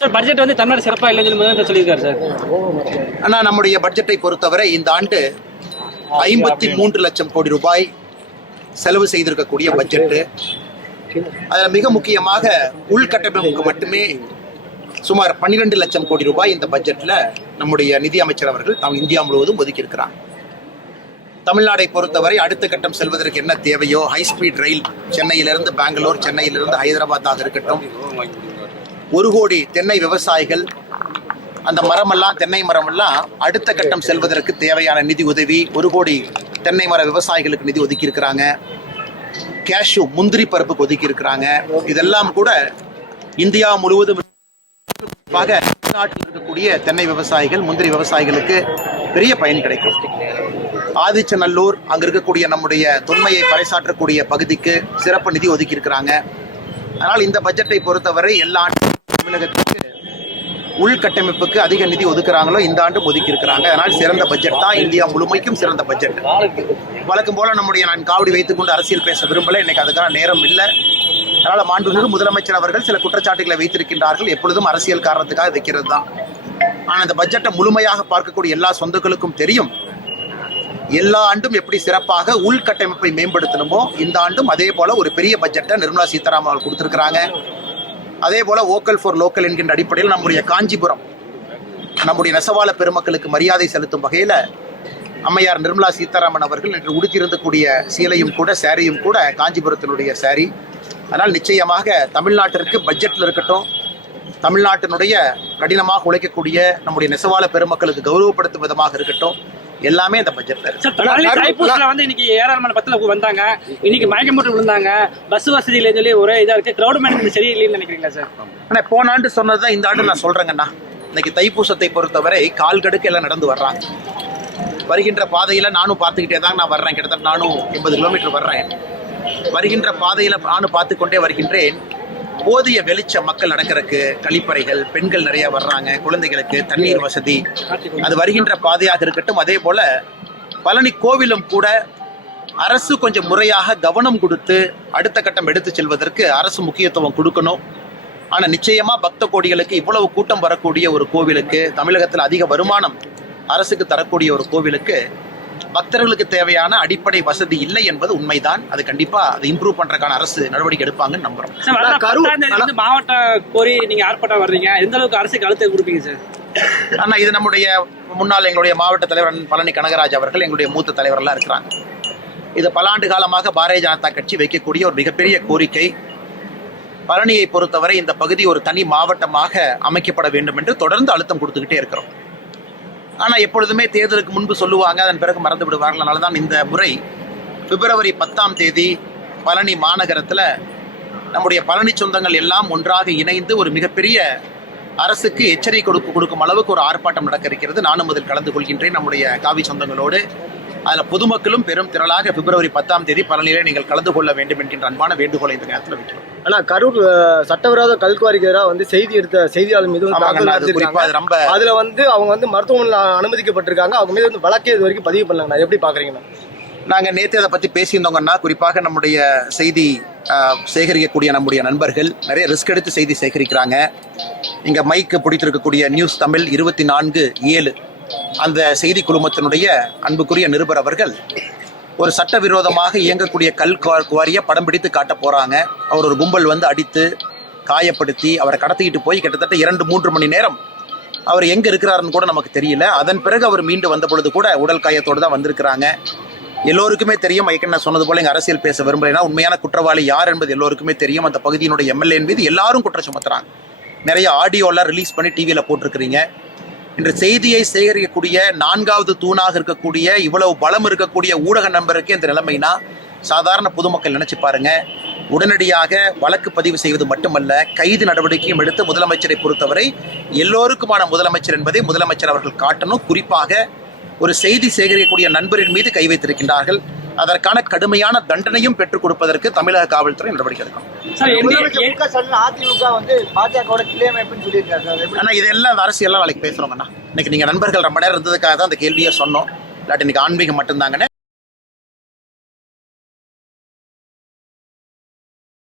Sir budget வந்து தமிழ்நாடு சிறப்பாக இல்லைன்னு சொல்லி முதலமைச்சர் சொல்லியிருக்காரு சார். ஆனால் நம்முடைய பட்ஜெட்டை பொறுத்தவரை இந்த ஆண்டு 53 லட்சம் கோடி ரூபாய் செலவு செய்திருக்கக்கூடிய பட்ஜெட்டு. அதில் மிக முக்கியமாக உள்கட்டமைப்புக்கு மட்டுமே சுமார் 12 லட்சம் கோடி ரூபாய் இந்த பட்ஜெட்டில் நம்முடைய நிதி அமைச்சர் அவர்கள் இந்தியா முழுவதும் ஒதுக்கியிருக்கிறாங்க. தமிழ்நாடை பொறுத்தவரை அடுத்த கட்டம் செல்வதற்கு என்ன தேவையோ, ஹைஸ்பீட் ரயில் சென்னையிலிருந்து பெங்களூர், சென்னையிலிருந்து ஹைதராபாத்தாக இருக்கட்டும், 1 கோடி தென்னை விவசாயிகள் அந்த மரமெல்லாம், தென்னை மரமெல்லாம் அடுத்த கட்டம் செல்வதற்கு தேவையான நிதி உதவி 1 கோடி தென்னை மர விவசாயிகளுக்கு நிதி ஒதுக்கி இருக்கிறாங்க. கேஷ்யூ முந்திரி பருப்புக்கு ஒதுக்கி இருக்கிறாங்க. இதெல்லாம் கூட இந்தியா முழுவதும் நாட்டில் இருக்கக்கூடிய தென்னை விவசாயிகள், முந்திரி விவசாயிகளுக்கு பெரிய பயன் கிடைக்கும். ஆதிச்சநல்லூர் அங்க இருக்கக்கூடிய நம்முடைய தொன்மையை பறைசாற்றக்கூடிய பகுதிக்கு சிறப்பு நிதி ஒதுக்கி இருக்கிறாங்க. அதனால் இந்த பட்ஜெட்டை பொறுத்தவரை எல்லா ஆண்டும் தமிழகத்துக்கு உள்கட்டமைப்புக்கு அதிக நிதி ஒதுக்குறாங்களோ இந்த ஆண்டும் ஒதுக்கி இருக்கிறாங்க. அதனால் சிறந்த பட்ஜெட் தான், இந்தியா முழுமைக்கும் சிறந்த பட்ஜெட். வழக்கம் போல நான் காவடி வைத்துக் கொண்டு அரசியல் பேச விரும்பல, இன்னைக்கு அதுக்கான நேரம் இல்லை. அதனால மாண்புமிகு முதலமைச்சர் அவர்கள் சில குற்றச்சாட்டுகளை வைத்திருக்கின்றார்கள், எப்பொழுதும் அரசியல் காரணத்துக்காக வைக்கிறது தான். ஆனால் இந்த பட்ஜெட்டை முழுமையாக பார்க்கக்கூடிய எல்லா சொந்தங்களுக்கும் தெரியும், எல்லா ஆண்டும் எப்படி சிறப்பாக உள்கட்டமைப்பை மேம்படுத்தணுமோ இந்த ஆண்டும் அதே போல ஒரு பெரிய பட்ஜெட்டை நிர்மலா சீதாராமன் அவர்கள் கொடுத்திருக்கிறாங்க. அதே போல வோக்கல் ஃபார் லோக்கல் என்கின்ற அடிப்படையில் நம்முடைய காஞ்சிபுரம், நம்முடைய நெசவாள பெருமக்களுக்கு மரியாதை செலுத்தும் வகையில் அம்மையார் நிர்மலா சீதாராமன் அவர்கள் இன்று உடுத்தியிருந்தக்கூடிய சீலையும் கூட, சாரியும் கூட காஞ்சிபுரத்தினுடைய சாரி. அதனால் நிச்சயமாக தமிழ்நாட்டிற்கு பட்ஜெட்டில் இருக்கட்டும், தமிழ்நாட்டினுடைய கடினமாக உழைக்கக்கூடிய நம்முடைய நெசவாள பெருமக்களுக்கு கௌரவப்படுத்தும் விதமாக இருக்கட்டும், எல்லாமே இந்த பட்ஜெட்ல இருக்கு. வந்து இன்னைக்கு ஏராளமான பத்துல வந்தாங்க, இன்னைக்கு மயக்கம் போட்டு விழுந்தாங்க, பஸ் வசதி இல்லைன்னு சொல்லி ஒரே இதா இருக்கு. கிரௌட் மேனேஜ்மெண்ட் சரியில்லைன்னு நினைக்கிறீங்களா சார்? ஆனால் போன ஆண்டு சொன்னதுதான் இந்த ஆண்டு நான் சொல்றேங்கண்ணா. இன்னைக்கு தைப்பூசத்தை பொறுத்தவரை கால் கடுக்கு எல்லாம் நடந்து வர்றாங்க. வருகின்ற பாதையில நானும் பார்த்துக்கிட்டே தான் நான் வர்றேன். கிட்டத்தட்ட நானும் 80 கிலோமீட்டர் வர்றேன். வருகின்ற பாதையில நானும் பார்த்து கொண்டே வருகின்றேன். போதிய வெளிச்சம், மக்கள் நடக்கிறதுக்கு கழிப்பறைகள், பெண்கள் நிறைய வர்றாங்க, குழந்தைகளுக்கு தண்ணீர் வசதி, அது வருகின்ற பாதையாக இருக்கட்டும். அதே போல பழனி கோவிலும் கூட அரசு கொஞ்சம் முறையாக கவனம் கொடுத்து அடுத்த கட்டம் எடுத்து செல்வதற்கு அரசு முக்கியத்துவம் கொடுக்கணும். ஆனால் நிச்சயமா பக்த கோடிகளுக்கு இவ்வளவு கூட்டம் வரக்கூடிய ஒரு கோவிலுக்கு, தமிழகத்தில் அதிக வருமானம் அரசுக்கு தரக்கூடிய ஒரு கோவிலுக்கு பக்தர்களுக்கு தேவையான அடிப்படை வசதி இல்லை என்பது உண்மைதான். அது கண்டிப்பா அதை இம்ப்ரூவ் பண்றதுக்கான அரசு நடவடிக்கை எடுப்பாங்கன்னு நம்புறோம். மாவட்ட கோரி நீங்க ஆர்ப்பாட்டம் வர்றீங்க, எந்த அளவுக்கு அரசுக்கு அழுத்தம் கொடுப்பீங்க சார்? ஆனா இது நம்முடைய முன்னாள் எங்களுடைய மாவட்ட தலைவர் பழனி கனகராஜ் அவர்கள் எங்களுடைய மூத்த தலைவர்கள்லாம் இருக்கிறாங்க. இது பல ஆண்டு காலமாக பாரதிய ஜனதா கட்சி வைக்கக்கூடிய ஒரு மிகப்பெரிய கோரிக்கை. பழனியை பொறுத்தவரை இந்த பகுதி ஒரு தனி மாவட்டமாக அமைக்கப்பட வேண்டும் என்று தொடர்ந்து அழுத்தம் கொடுத்துக்கிட்டே இருக்கிறோம். ஆனால் எப்பொழுதுமே தேர்தலுக்கு முன்பு சொல்லுவாங்க, அதன் பிறகு மறந்து விடுவார்கள். அதனால தான் இந்த முறை பிப்ரவரி 10ஆம் தேதி பழனி மாநகரத்தில் நம்முடைய பழனி சொந்தங்கள் எல்லாம் ஒன்றாக இணைந்து ஒரு மிகப்பெரிய அரசுக்கு எச்சரிக்கை கொடுக்கும் அளவுக்கு ஒரு ஆர்ப்பாட்டம் நடக்க இருக்கிறது. நானும் அதில் கலந்து கொள்கின்றேன் நம்முடைய காவி சொந்தங்களோடு. அதில் பொதுமக்களும் பெரும் திரளாக பிப்ரவரி 10ஆம் தேதி பழனியிலே நீங்கள் கலந்து கொள்ள வேண்டும் என்கின்ற அன்பான வேண்டுகோளை இந்த நேரத்தில் வைக்கிறோம். ஆனால் கரூர் சட்டவிரோத கல்குவாரிக்கு எதிராக வந்து செய்தி எடுத்த செய்தியாளர் மீது ரொம்ப அதில் வந்து அவங்க வந்து மருத்துவமனையில் அனுமதிக்கப்பட்டிருக்காங்க. அவங்க மீது வந்து வழக்கே இது வரைக்கும் பதிவு பண்ணலாங்கண்ணா, எப்படி பார்க்குறீங்கண்ணா? நாங்கள் நேற்று அதை பற்றி பேசியிருந்தோங்கன்னா, குறிப்பாக நம்முடைய செய்தி சேகரிக்கக்கூடிய நம்முடைய நண்பர்கள் நிறைய ரிஸ்க் எடுத்து செய்தி சேகரிக்கிறாங்க. இங்கே மைக்கு பிடித்திருக்கக்கூடிய நியூஸ் தமிழ் 24/7 அந்த செய்தி குழுமத்தினுடைய அன்புக்குரிய நிருபர் அவர்கள் ஒரு சட்டவிரோதமாக இயங்கக்கூடிய கல் குவாரியை படம் பிடித்து காட்ட போகிறாங்க. அவர் ஒரு கும்பல் வந்து அடித்து காயப்படுத்தி அவரை கடத்திக்கிட்டு போய் கிட்டத்தட்ட 2-3 மணி நேரம் அவர் எங்கே இருக்கிறாருன்னு கூட நமக்கு தெரியல. அதன் பிறகு அவர் மீண்டு வந்த பொழுது கூட உடல் காயத்தோடு தான் வந்திருக்கிறாங்க. எல்லோருக்குமே தெரியும், நான் சொன்னது போல இங்கே அரசியல் பேச விரும்பலைன்னா உண்மையான குற்றவாளி யார் என்பது எல்லோருக்குமே தெரியும். அந்த பகுதியினுடைய எம்எல்ஏ மீது எல்லாரும் குற்றம் சுமத்துறாங்க. நிறைய ஆடியோலாம் ரிலீஸ் பண்ணி டிவியில் போட்டிருக்கிறீங்க. இன்று செய்தியை சேகரிக்கக்கூடிய 4வது தூணாக இருக்கக்கூடிய இவ்வளவு பலம் இருக்கக்கூடிய ஊடக நண்பருக்கு இந்த நிலைமைனா சாதாரண பொதுமக்கள் நினைச்சு பாருங்க. உடனடியாக வழக்கு பதிவு செய்வது மட்டுமல்ல, கைது நடவடிக்கையும் எடுத்து முதலமைச்சரை பொறுத்தவரை எல்லோருக்குமான முதலமைச்சர் என்பதை முதலமைச்சர் அவர்கள் காட்டணும். குறிப்பாக ஒரு செய்தி சேகரிக்கக்கூடிய நண்பரின் மீது கை வைத்திருக்கின்றார்கள். அதற்கான கடுமையான தண்டனையும் பெற்றுக் கொடுப்பதற்கு தமிழக காவல்துறை நடவடிக்கை எடுக்கும். ஆனா இதெல்லாம் அரசியல் நாளைக்கு பேசுறோம்னா, இன்னைக்கு நீங்க நண்பர்கள் ரொம்ப நேரம் இருந்ததுக்காக தான் அந்த கேள்வியை சொன்னோம். இல்லாட்டி இன்னைக்கு ஆன்மீகம் மட்டும்தாங்கன்னு